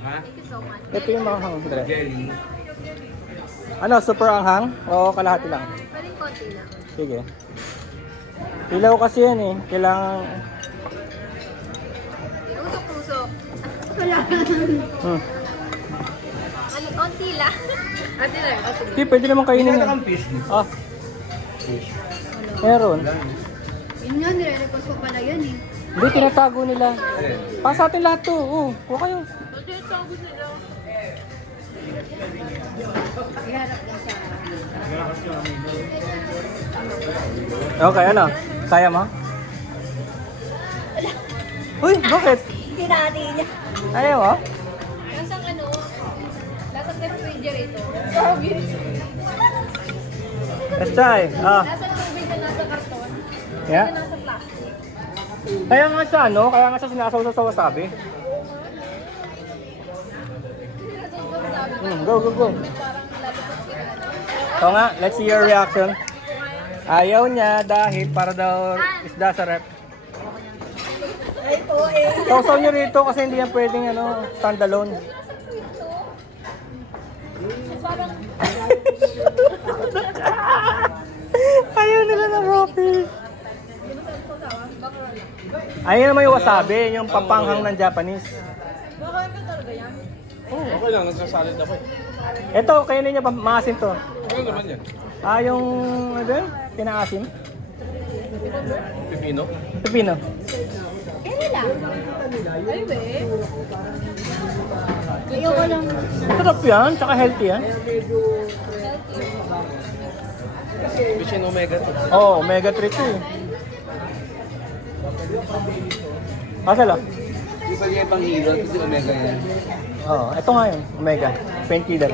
Ha? Thank you so much. Ito yung mga hang. Dre. Jelly. Ano, super anghang? O kalahati lang? Pwedeng konti lang. Sige. Ilaw kasi yan eh. Kailangan... Usok-usok. Wala. Ano, konti lang. Konti lang. Hindi, pwede naman kainin Hindi yan. kang fish. Ah, meron. Yun nga, nire-request ko pala yan eh. Hindi, tinatago nila. Pa sa atin lahat to. Oo, kuha kayo. Nire-request nila. Iharap lang sa... Okay, ano? Kaya mo? Uy, bakit? Tinati niya. Ayaw mo? Lasang ano, lasang refrigerator. Let's try. Ah, Lasang tubig na nasa karton. yeah. Na nasa plastic. Kaya nga sa ano, kaya nga sa sinasaw sa wasabi. Go, go, go. So nga, let's see your reaction. Ayaw niya dahil para daw isda sa rep. Ay po eh. Sausaw niyo rito kasi hindi yan pwedeng ano, standalone. Parang Ayaw nila ng Rocky. Ayaw naman yung wasabi, yung papanghang ng Japanese. baka ito talaga yan. Okay lang, nagsasalad ako. Ito, kayo ninyo, maasim to. Ano naman yan? Ah, yung, ano yun? Pinaasim? Pipino? Pipino. Kaya lang. Ay be. Ayoko lang. Sarap yan, tsaka healthy yan. Fish and omega to. Oo, oh, omega 3 to eh. Asala? Di ba yung pang hero? Kasi omega yan. Oo, oh, ito nga yun, omega. Painkiller.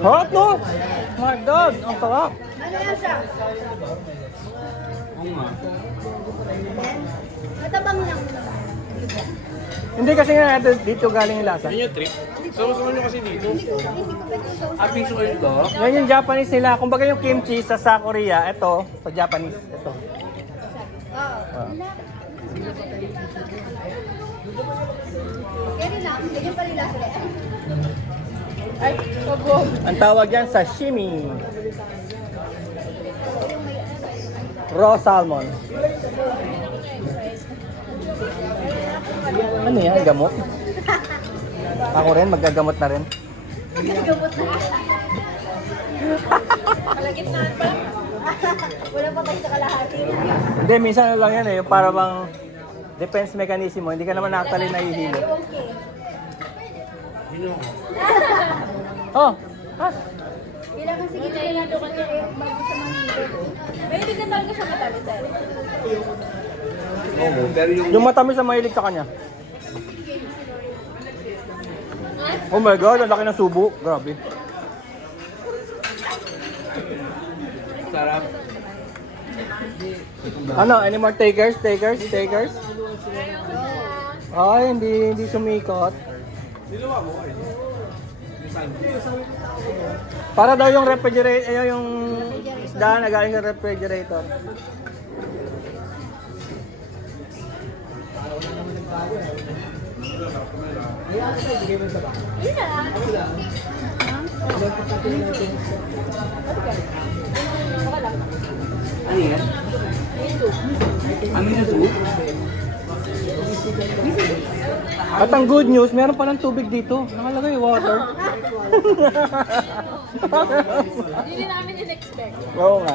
Hot no? My God, ang sarap. Ano yan siya? Oo nga. Matabang lang. Hindi kasi nga dito galing yung lasa. Yun yung trip. Sama-sama nyo kasi dito. Ah, fish oil to? Yan yung Japanese nila. Kumbaga yung kimchi sa Korea, ito, sa Japanese, ito. Oo. Kaya lang, ganyan pa rin lasa rin. Ay, pagod. Ang tawag yan, sashimi. Raw salmon. Ano yan? Gamot? Ako rin, magagamot na rin. Gamot na. Kalagitnaan pa. Wala pa kayo sa kalahati. Hindi, minsan ano lang yan eh, yung para bang defense mechanism mo, hindi ka naman actually nahihilo. Oh, ah, Kailangan sige na lang ito kasi bago sa manghilo. May hindi ka talaga siya matamis eh. Oo, pero yung matamis na mahilig sa kanya. Oh my God, ang laki ng subo. Grabe. sarap. Ano, any more takers? Ay, hindi sumikot. Niluwa mo ay. Para daw yung refrigerator, yung isda na galing sa refrigerator. Ano yan? Amin na soup? At ang good news, meron pa ng tubig dito. Nakalagay water. Hindi namin in-expect. Oo nga.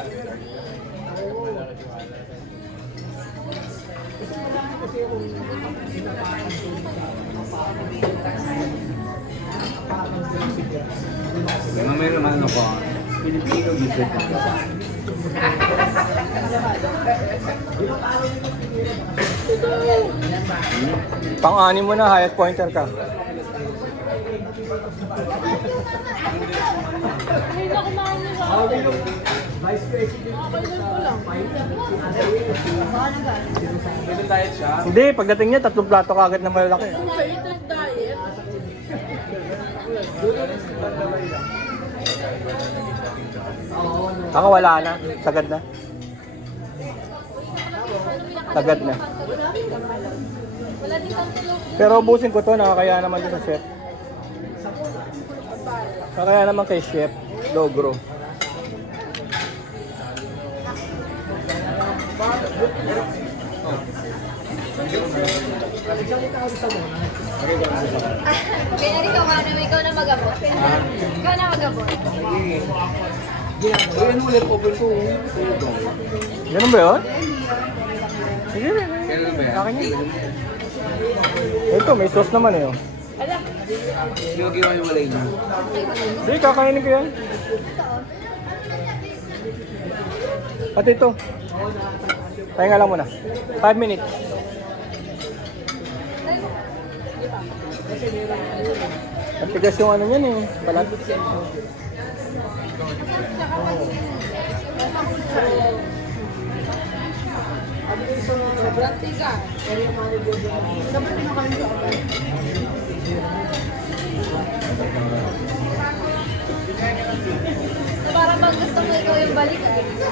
Meron ano ko, Filipino dessert na ito. Pang-anim mo na, highest pointer ka. Hindi na kumain nila. Nakakailan ko lang. Pwede diet siya? Hindi, pagdating niya, 3 plato kagad na malalaki. Kung sa internet diet, Ako wala na, sagad na. Sagad na. Wala din kang tulog. Pero ubusin ko to, nakakaya naman din sa chef. Nakakaya naman kay chef, Logro. Kaya rin ikaw na mag-abot. Ikaw na mag-abot. Ayan mo lang open ko. Ganun ba yun? Sige, Kailan ba yan? akin yun. Ito, may sauce naman eh. Oh. Alam. Yung ginawa yung walay niyo. Sige, kakainin ko yan. At ito. Pahinga lang muna. 5 minutes. Ang tigas yung ano niyan eh. Balat. Sobrang tiga. Parang bang gusto mo ikaw yung balik.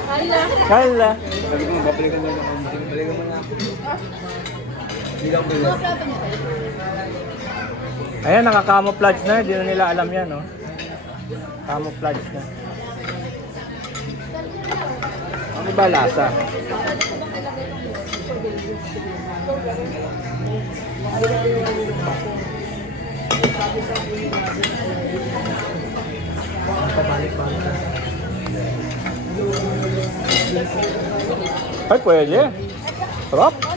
Hala. Kala. Sabi ko, babalikan mo na ako. Balikan mo na ako. Hindi lang pala. Mga plato mo. Ayan, naka-camouflage na. Hindi na nila alam yan, no? Camouflage na. Ano ba lasa? Ay, pwede. Sarap.